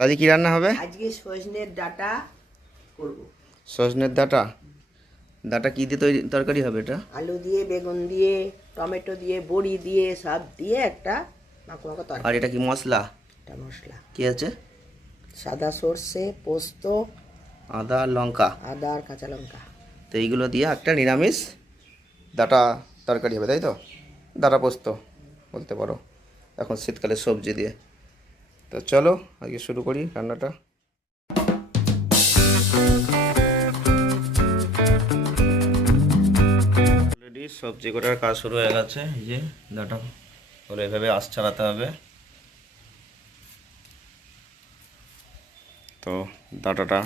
দাদি কি রান্না হবে? আজকে সজনের ডাটা করব। সজনের ডাটা? ডাটা কি দিয়ে তৈরি তরকারি হবে এটা? আলু দিয়ে বেগুন দিয়ে টমেটো দিয়ে বড়ি দিয়ে সব দিয়ে একটা মাখো মাখো আর তরকারি এটা কি মশলা? একটা মশলা। কি আছে? সাদা সর্ষে পোস্ত আদা লঙ্কা। আদা আর কাঁচা লঙ্কা। তো এইগুলো দিয়ে একটা নিরামিষ ডাটা তরকারি হবে তাই তো? ডাটা পোস্ত বলতে পারো। এখন শীতকালে সবজি দিয়ে। তো চলো আজকে শুরু করি রান্নাটা। অলরেডি সবজি কোটার কাজ শুরু হয়ে গেছে এই যে ডাটা হলো এভাবে আঁচ চালাতে হবে। তো ডাটাটা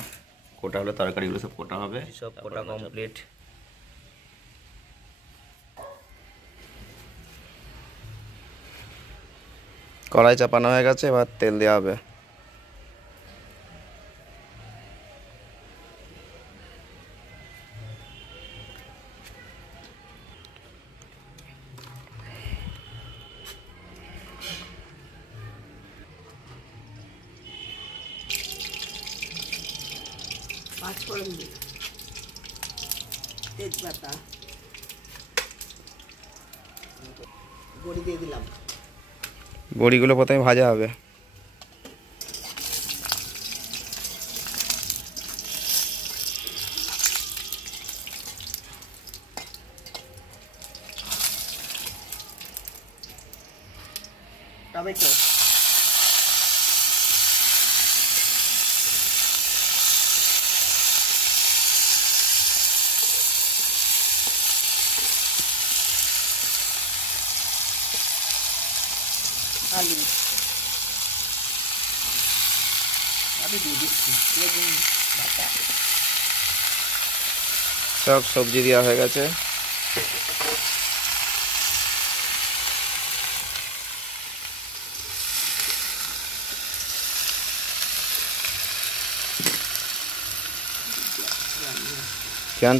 কোটা হলে তরকারিগুলো সব কোটা হবে। সব কোটা কমপ্লিট কড়াই চাপানো হয়ে গেছে এবার তেল দেওয়া হবে। তেজপাতা। বড়ি দিয়ে দিলাম। বড়িগুলো প্রথমে ভাজা হবে। টমেটো আলু আমি দিয়ে দিচ্ছি বেগুন বাটা সব সবজি দেওয়া হয়ে গেছে কেন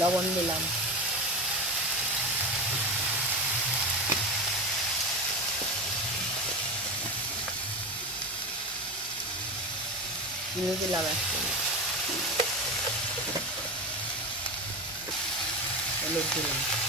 লবণ দিলাম। চিনি দিলাম এক হলুদ দিলাম।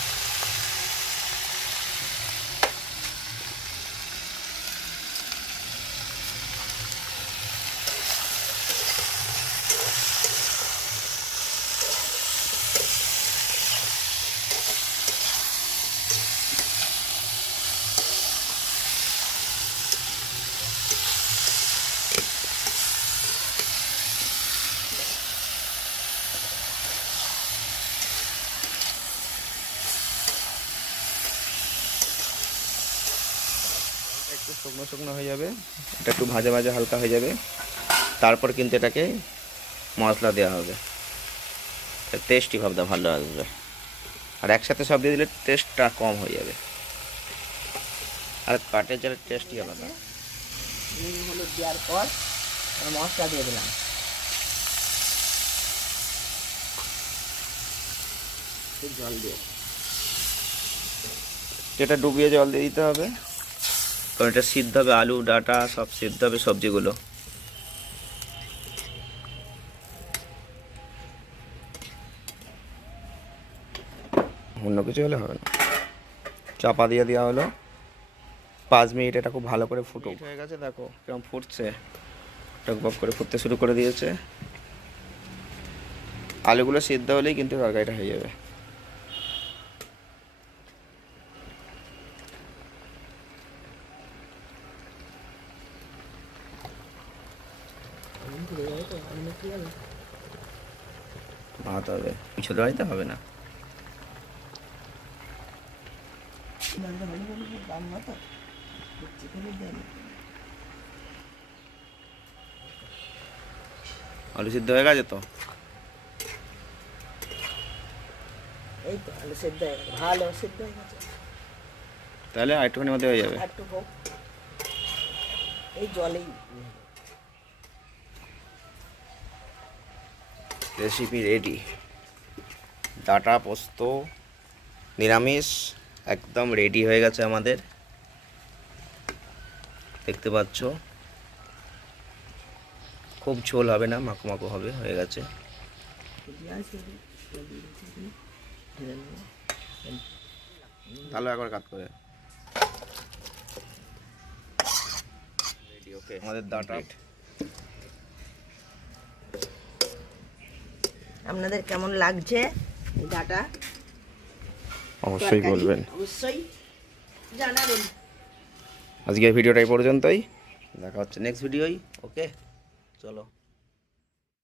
একটু শুকনো শুকনো হয়ে যাবে এটা একটু ভাজা ভাজা হালকা হয়ে যাবে। তারপর কিন্তু এটাকে মশলা দেওয়া হবে। টেস্টই ভাবটা ভালো আসবে। আর একসাথে সব দিয়ে দিলে টেস্টটা কম হয়ে যাবে। আর কাঠের জলের টেস্টই আলাদা নুন হলুদ দেওয়ার পর মশলা দিয়ে দিলাম। জল দিয়ে। এটা ডুবিয়ে জল দিয়ে দিতে হবে। কারণ এটা সিদ্ধ হবে আলু ডাটা সব সিদ্ধ হবে সবজিগুলো। অন্য কিছু হলে হবে না। চাপা দিয়ে দেওয়া হলো। পাঁচ মিনিট এটা খুব ভালো করে ফুটো। হয়ে গেছে দেখো কীরকম ফুটছে। টকবক করে ফুটতে শুরু করে দিয়েছে। আলুগুলো সিদ্ধ হলেই কিন্তু তরকারিটা হয়ে যাবে। ভাত হবে। ছোটো বাড়িতে হবে না। আলু সিদ্ধ হয়ে গেছে তো? এই তো আলু সেদ্ধ হয়ে গেছে। ভালো সেদ্ধ হয়ে গেছে। তাহলে আর একটুখানি মধ্যে হয়ে যাবে। এই জলেই। Recipe ready. ডাটা পোস্ত নিরামিষ একদম রেডি হয়ে গেছে আমাদের। দেখতে পাচ্ছ? খুব ঝোল হবে না মাখো মাখো হবে হয়ে গেছে। তাহলে একবার কাট করে। আমাদের ডাটা আপনাদের কেমন লাগছে? ডাটা? অবশ্যই বলবেন। অবশ্যই। জানাবেন। আজকের ভিডিওটাই এই পর্যন্তই। দেখা হচ্ছে নেক্সট ভিডিওই। ওকে চলো।